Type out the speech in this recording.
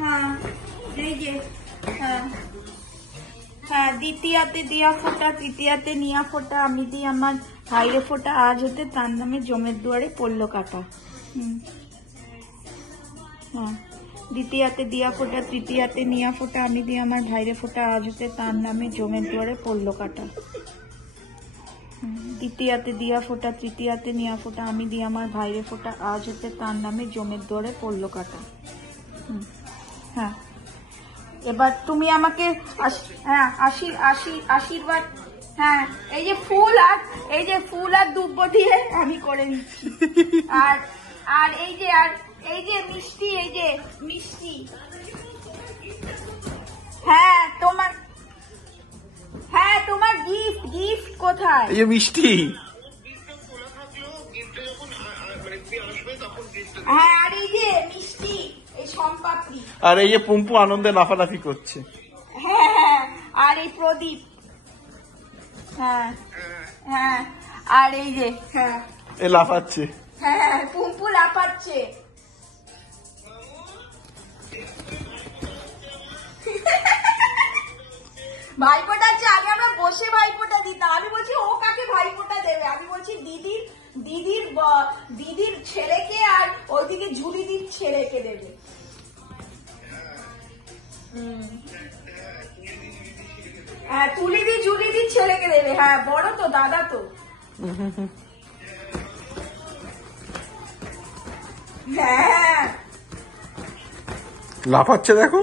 হ্যাঁ এই যে হ্যাঁ হ্যাঁ, দ্বিতীয়াতে দিয়া ফোঁটা, তৃতীয়াতে নিয়া ফোঁটা, আমি দিই আমার ভাইরে ফোঁটা, আজ হতে তার নামে জমের দুয়ারে পড়লো কাটা। হ্যাঁ, দ্বিতীয়াতে দিয়া ফোঁটা, তৃতীয়াতে নিয়া ফোঁটা, আমি দিই আমার ভাইরে ফোঁটা, আজ হতে তার নামে জমের দুয়ারে পড়লো কাটা। দ্বিতীয়াতে দিয়া ফোঁটা, তৃতীয়াতে নিয়া ফোঁটা, আমি দিই আমার ভাইরে ফোঁটা, আজ হতে তার নামে জমের দুয়ারে পড়লো কাটা। হ্যাঁ, এবার তুমি আমাকে হ্যাঁ আশীর্বাদ। হ্যাঁ, এই যে ফুল আর দুব্ব দিয়ে আমি করে নিচ্ছি। আর আর এই যে মিষ্টি, এই যে মিষ্টি। হ্যাঁ তোমার গিফট কোথায়? এই যে মিষ্টি। হ্যাঁ, আর এই যে মিষ্টি, এই সম্পাপড়ি। আর এই যে পুম্পু আনন্দে লাফালাফি করছে। হ্যাঁ, আর এই প্রদীপ। হ্যাঁ হ্যাঁ, আর এই যে হ্যাঁ এ লাফাচ্ছে। হ্যাঁ, পুম্পু লাফাচ্ছে। ভাইফোঁটা হচ্ছে আগে আমরা বসে ভাইফোঁটা দিতাম। আমি বলছি ও কাকে ভাইফোঁটা দেবে? আমি বলছি দিদির ছেলেকে, আর ওইদিকে ঝুলিদির ছেলেকে দেবে। হ্যাঁ, তুলিদি ঝুলিদির ছেলেকে দেবে। হ্যাঁ, বড় তো, দাদা তো। হ্যাঁ, লাফাচ্ছে দেখো।